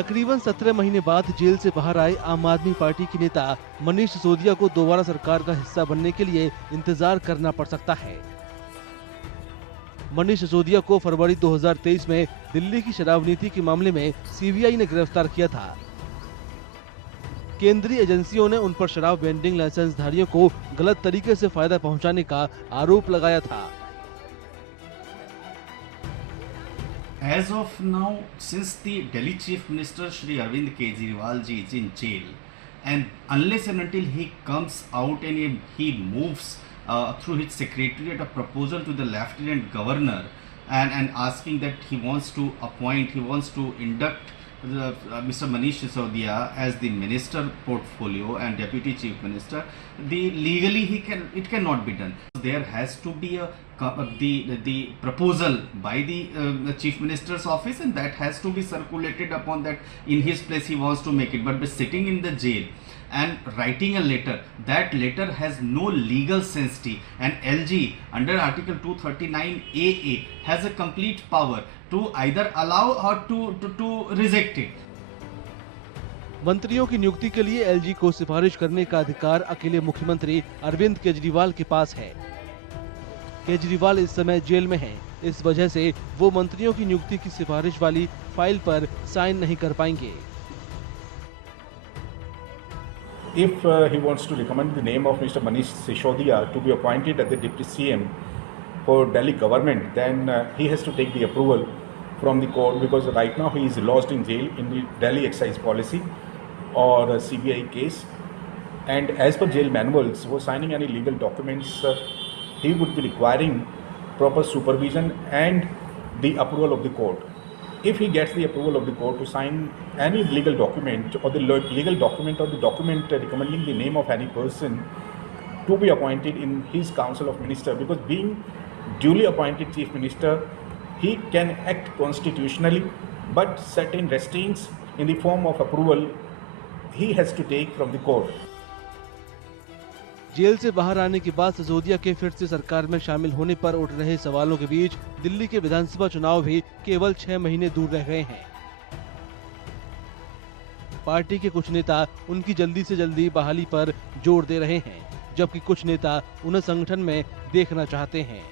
तकरीबन 17 महीने बाद जेल से बाहर आए आम आदमी पार्टी के नेता मनीष सिसोदिया को दोबारा सरकार का हिस्सा बनने के लिए इंतजार करना पड़ सकता है। मनीष सिसोदिया को फरवरी 2023 में दिल्ली की शराब नीति के मामले में सीबीआई ने गिरफ्तार किया था। केंद्रीय एजेंसियों ने उन पर शराब वेंडिंग लाइसेंस धारियों को गलत तरीके से फायदा पहुंचाने का आरोप लगाया था। As of now, since the Delhi Chief Minister Shri Arvind Kejriwal ji is in jail, and unless and until he comes out and he moves through his secretariat a proposal to the Lieutenant Governor and asking that he wants to induct Mr. Manish Sisodia as the Minister Portfolio and Deputy Chief Minister, legally it cannot be done. There has to be the proposal by the Chief Minister's office, and that has to be circulated upon that in his place he wants to make it. But by sitting in the jail and writing a letter, that letter has no legal sanctity, and LG under Article 239 AA has a complete power to either allow or to reject it. मंत्रियों की नियुक्ति के लिए LG को सिफारिश करने का अधिकार अकेले मुख्यमंत्री अरविंद केजरीवाल के पास है। केजरीवाल इस समय जेल में हैं, इस वजह से वो मंत्रियों की नियुक्ति की सिफारिश वाली फाइल पर साइन नहीं कर पाएंगे। If he wants to recommend the name of Mr. Manish Sisodia to be appointed as the Deputy CM for Delhi government, then he has to take the approval from the court, because right now he is lodged in jail in the Delhi excise policy or a CBI case, and as per jail manuals, for signing any legal documents, he would be requiring proper supervision and the approval of the court. If he gets the approval of the court to sign any legal document or the legal document or the document recommending the name of any person to be appointed in his council of minister, because being duly appointed chief minister, he can act constitutionally, but certain restraints in the form of approval he has to take from the court. Jail से बाहर आने के बाद सिसोदिया के फिर से सरकार में शामिल होने पर उठ रहे सवालों के बीच दिल्ली के विधानसभा चुनाव भी केवल 6 महीने दूर रह गए हैं। पार्टी के कुछ नेता उनकी जल्दी से जल्दी बहाली पर जोर दे रहे हैं, जबकि कुछ नेता उन्हें संगठन में देखना चाहते हैं।